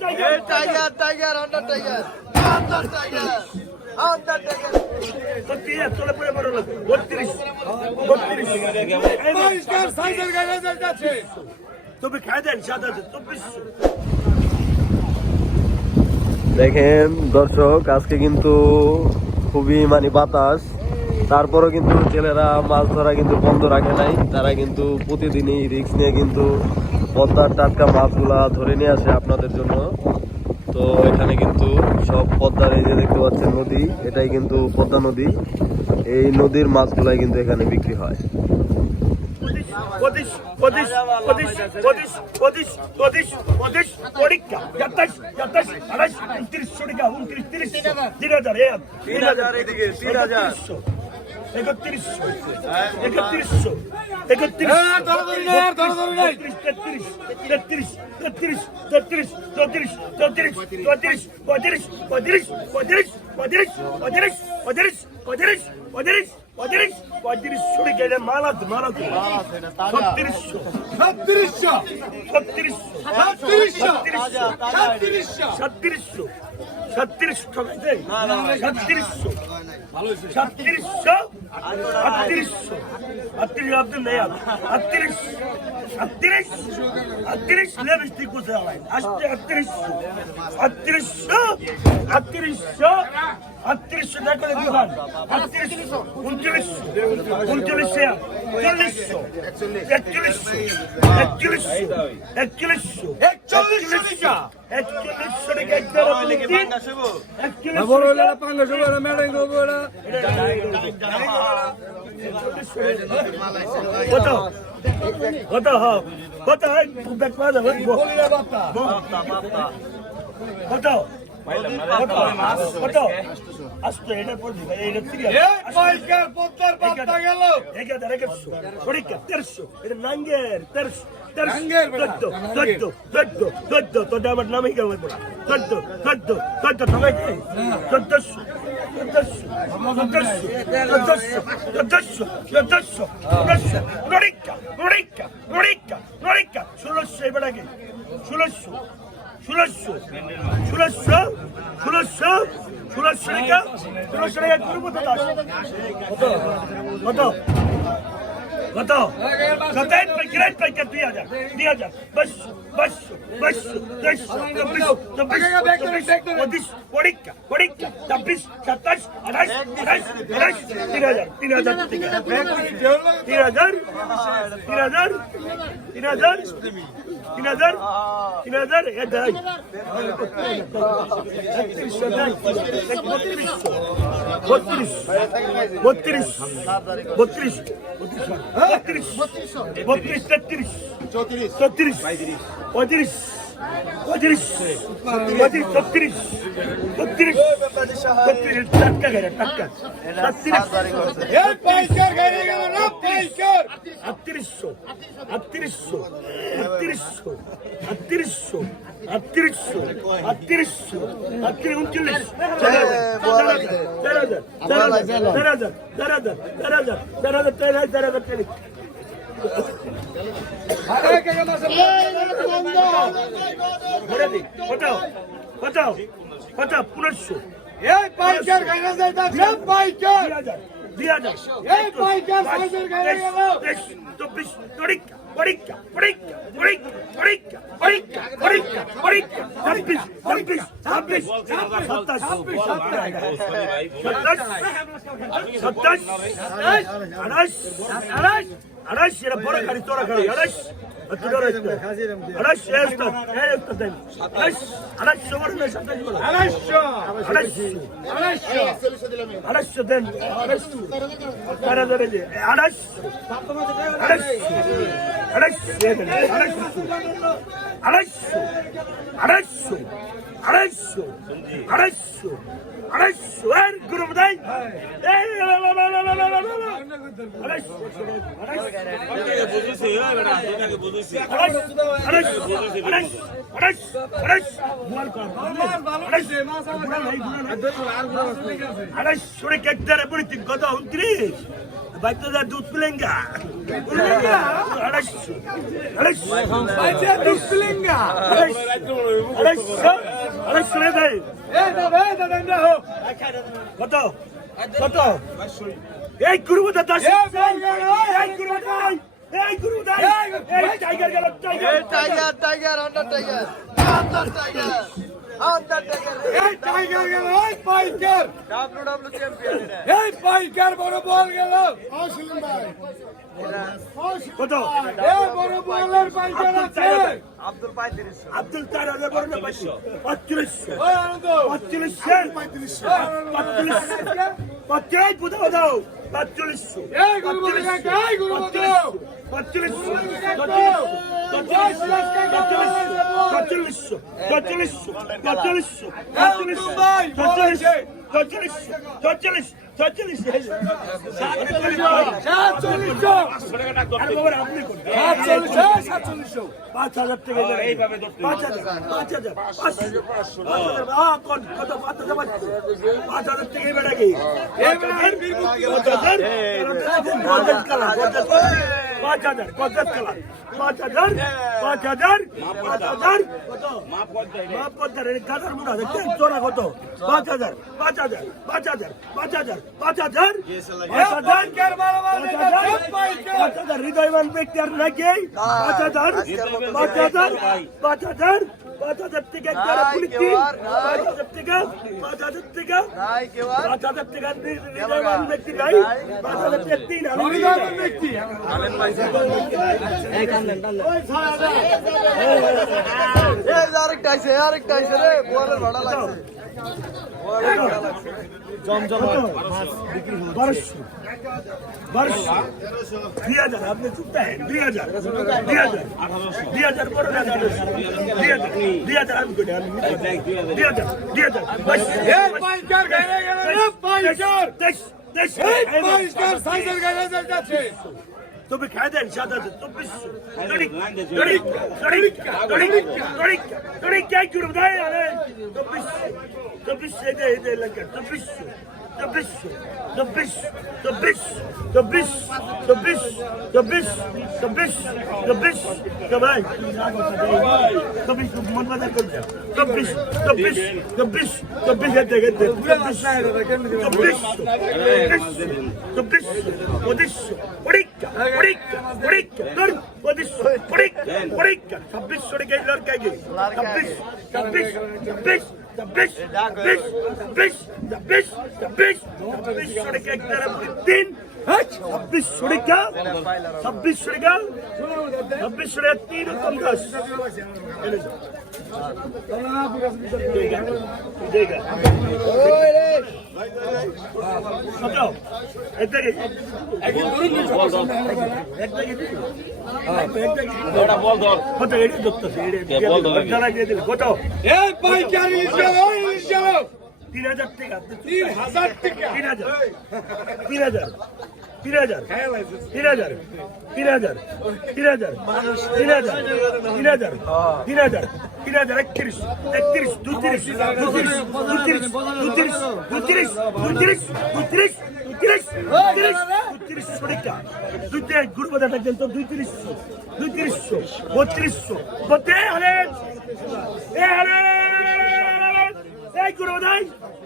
Tiger tiger tiger under tiger under tiger under tiger সত্যি চলে পড়ে বড় লোক বত্রিশ বত্রিশ। পরিষ্কার সাইজের গাড়ি যাচ্ছে। তুমি খাই দেন সাদা চব্বিশশো দেখেন দর্শক আজকে কিন্তু খুবই মানে বাতাস। তারপরও কিন্তু ছেলেরা মাছ ধরা কিন্তু বন্ধ রাখে নাই। তারা কিন্তু প্রতিদিনই রিস্ক নিয়ে কিন্তু পদ্মার টাটকা মাছগুলা ধরে নিয়ে আসে আপনাদের জন্য। তো এখানে কিন্তু সব পদ্মার এই যে দেখতে পাচ্ছেন নদী এটাই কিন্তু পদ্মা নদী। এই নদীর মাছগুলাই কিন্তু এখানে বিক্রি হয়। তিন হাজার এদিকে, তিন হাজার। એકત્રીસ એકત્રીસો છત્રીસો છત્રીસો છત્રીસો সাতত্রিশশো আটত্রিশশো আটত্রিশ আপনি নেই আটত্রিশ। আটত্রিশ আটত্রিশ লিপস্টিক কোথায় হয় আসতে আটত্রিশশো আটত্রিশশো আটত্রিশশো আটত্রিশশো দেখো দোকান আটত্রিশশো উনচল্লিশশো উনচল্লিশশো চল্লিশশো একচল্লিশশো একচল্লিশশো একচল্লিশশো একচল্লিশশো। একচল্লিশশো টাকা একদম একচল্লিশশো কত? What the hell? What the hell? Back brother, what the What the ನಂಗೆ ತರ್ಸು আমার নামে কেউ চোদ্দ চোদ্দ চোদ্দ সবাই চোদ্দশো ষোলশো এবার আগে ষোলশো ষোলশো ষোলশো ষোলশো ষোলশো টাকা ষোলশো টাকা করব তো কত? কত? बताओ सतैत पे गिरेट पे कर दिया जा दिया जा बस बस बस दस छब्बीस छब्बीस छब्बीस ओडिक्का ओडिक्का छब्बीस सत्ताईस अट्ठाईस अट्ठाईस अट्ठाईस तीन हजार तीन हजार तीन हजार तीन हजार तीन हजार तीन हजार तीन हजार ये ढाई बत्तीस सौ বত্রিশ বত্রিশ বত্রিশ বত্রিশ বত্রিশ তেত্রিশ চৌত্রিশ। পঁয়ত্রিশ পঁয়ত্রিশ পঁয়ত্রিশ ছত্রিশ ছত্রিশ ছত্রিশ টাটকা গেলে টাটকা। পাইকার আটত্রিশশো আটত্রিশশো আটত্রিশশো আটত্রিশশো আটত্রিশশো আটত্রিশশো আটত্রিশ উনচল্লিশ। চার হাজার চার হাজার চার হাজার চার হাজার চার হাজার চার হাজার চার হাজার চার হাজার চার পনেরোশো। এই পাইকার দুই হাজার এই চব্বিশ পরীক্ষা পরীক্ষা পরীক্ষা পরীক্ষা পরীক্ষা পরীক্ষা পরীক্ষা পরীক্ষা ছাব্বিশ ছাব্বিশ ছাব্বিশ সাতাশ সাতাশ সাতাশ আঠাশ আঠাশ আঠাশ এটা বড় গাড়ি তোরা গাড়ি আঠাশ আড়াইশো দেন আড়াইশো আড়াইশো আড়াইশো আড়াইশো আড়াইশো আড়াইশো আড়াইশো আর গুরু বাই আড়াইশো কথা উনত্রিশ বাইতে যা দুধ পিলেঙ্গা? কত? কত? এই গুরু দাদা এই গুরু দাদা এই গুরু দাদা এই টাইগার গেল tiger. Tiger tiger under tiger. Abdul পঁয়ত্রিশ আব্দুল তার পঁয়ত্রিশ পঁয়ত্রিশ পঁয়ত্রিশ পঁয়ত্রিশ বুঝাও দাও পঁয়ত্রিশ পঁয়ত্রিশশো পঁয়ত্রিশশো পঁয়ত্রিশশো পঁয়ত্রিশশো পঁয়ত্রিশশো পঁয়ত্রিশশো চল্লিশ চল্লিশ চল্লিশ পাঁচ হাজার টাকা এইভাবে পাঁচ হাজার পাঁচ হাজার পাঁচ হাজার টাকা পাঁচ হাজার গজেট খেলা পাঁচ হাজার পাঁচ হাজার পাঁচ হাজার কত মাপ করতে গাজার মুড়া দেখছেন চোরা কত পাঁচ হাজার পাঁচ হাজার পাঁচ হাজার পাঁচ হাজার পাঁচ হাজার পাঁচ হাজার হৃদয়বান ব্যক্তি আর নাকি পাঁচ হাজার পাঁচ হাজার পাঁচ হাজার পাঁচ হাজার থেকে পাঁচ হাজার থেকে পাঁচ হাজার থেকে নাই কেউ আর। পাঁচ হাজার টাকা ব্যক্তি নাই। পাঁচ হাজার টাকা তিন ব্যক্তি। আরেকটা আছে আরেকটা আছে রে বোয়ারের ভাড়া লাগছে। পরিষ্কার সাইজের গাড়ি যাচ্ছে துபிக் ஹதன் ஷதது துபிஸ்ஸு துடிக் துடிக் துடிக் துடிக் துடிக் துடிக் கேக்குறதா துபிஸ்ஸு துபிஸ்ஸு இது இது இல்லங்க துபிஸ்ஸு চব্বিশশো চব্বিশ চব্বিশ চব্বিশ চব্বিশ চব্বিশ চব্বিশ চব্বিশ সবাই চব্বিশ মন বাজার করবে চব্বিশ চব্বিশ চব্বিশ চব্বিশ এতে গেছে চব্বিশ চব্বিশ চব্বিশ পরীক্ষা পরীক্ষা পরীক্ষা পঁচিশ পরীক্ষা পরীক্ষা ছাব্বিশ সরে গেল লড়কাই গে ছাব্বিশ ছাব্বিশ ছাব্বিশ the bitch, the bitch, the bitch, the bitch, the bitch, the bitch should get there every दिन छब्बीस सुड़ का छब्बीस सुड़ का छब्बीस सुड़ तीन कम दस বল ধর বল ধর জানা দিয়ে দিল কত এই পাইকার ইলিশ গেল ইলিশ গেল তিন হাজার টাকা তিন হাজার টাকা তিন হাজার তিন হাজার তিন হাজার তিন হাজার তিন হাজার তিন হাজার তিন হাজার তিন হাজার তিন হাজার তিন হাজার একত্রিশ একত্রিশ দুত্রিশ দুত্রিশ দুত্রিশ দুত্রিশ দুত্রিশ দুত্রিশ দুত্রিশ দুত্রিশ দুত্রিশ দুত্রিশ শরিকা দুত্রিশ গুরুবাদা থাকবেন তো দুইত্রিশশো দুইত্রিশশো বত্রিশশো বত্রিশ হলেন এ হলেন এই গুরুবাদাই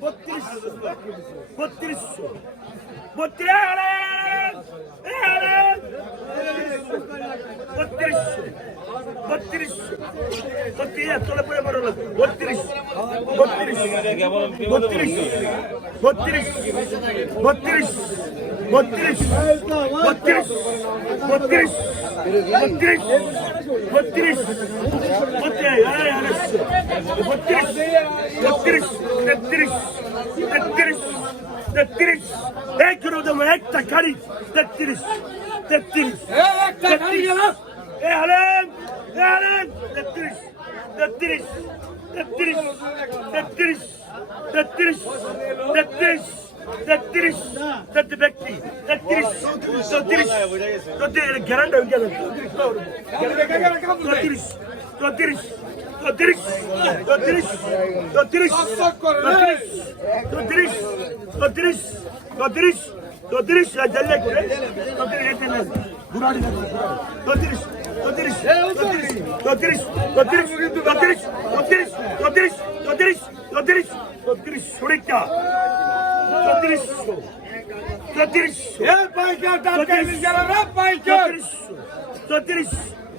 বত্রিশশো বত্রিশশো বত্রিশশো বত্রিশশো বত্রিশ তোলে পরে বড় লোক বত্রিশ বত্রিশ বত্রিশ বত্রিশ বত্রিশ বত্রিশ বত্রিশ বত্রিশ বত্রিশ বত্রিশ বত্রিশ بتدرس بتدرس بتدرس بتدرس تدرس اجروا دمعتك هري تدرس تدرس تدرس اعلان اعلان تدرس تدرس تدرس تدرس تدرس تدرس تدرس تدبكي تدرس تدرس تدرس الجراندا تدرس تدرس تدرس 33 33 33 33 33 33 33 ya gelle kure 33 yetemez. Buralı da 33 33 33 33 33 33 33 33 33 33 33 Surika 33 33 Ya baykar da gelmiş yalan rap baykar 33 33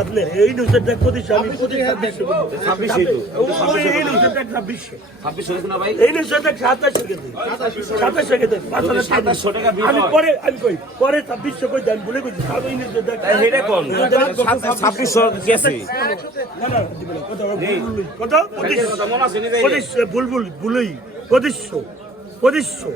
আপনার এই নিউজের দেখ পঁচিশ আমি এই নিউজের দেখ ছাব্বিশ। ছাব্বিশ এই সাতাশ সাতাশ সাতাশ। আমি পরে আমি কই পরে ছাব্বিশশো কই আমি বলে কইছি ছাব্বিশশো গেছে কত ভুল ভুল ভুলই। পঁচিশশো পঁচিশশো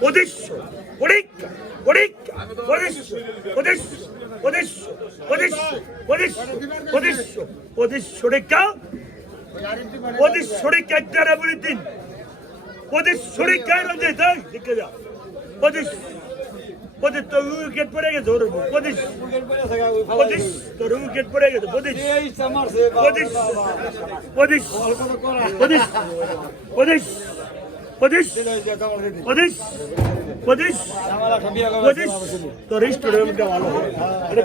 পঁচিশশো পরীক্ষা পরীক্ষা পঁচিশশো পঁচিশশো পঁচিশশো পঁচিশশো পঁচিশশো পঁচিশশো পঁচিশশো রেখা পঁচিশশো রেখা একটা বলে দিন। পঁচিশশো রেখা দেখে হ্যাঁ, যা। পঁচিশ পঁচিশ, তোর উইকেট পড়ে গেছে ওর উপর। পঁচিশ, পঁচিশ, তোর উইকেট পড়ে গেছে, পঁচিশ। এই সামারছে পঁচিশ পঁচিশ পঁচিশ পঁচিশ পঁচিশ পঁচিশ পঁচিশ পঁচিশ তো রেস্টুরেন্টটা ভালো এটা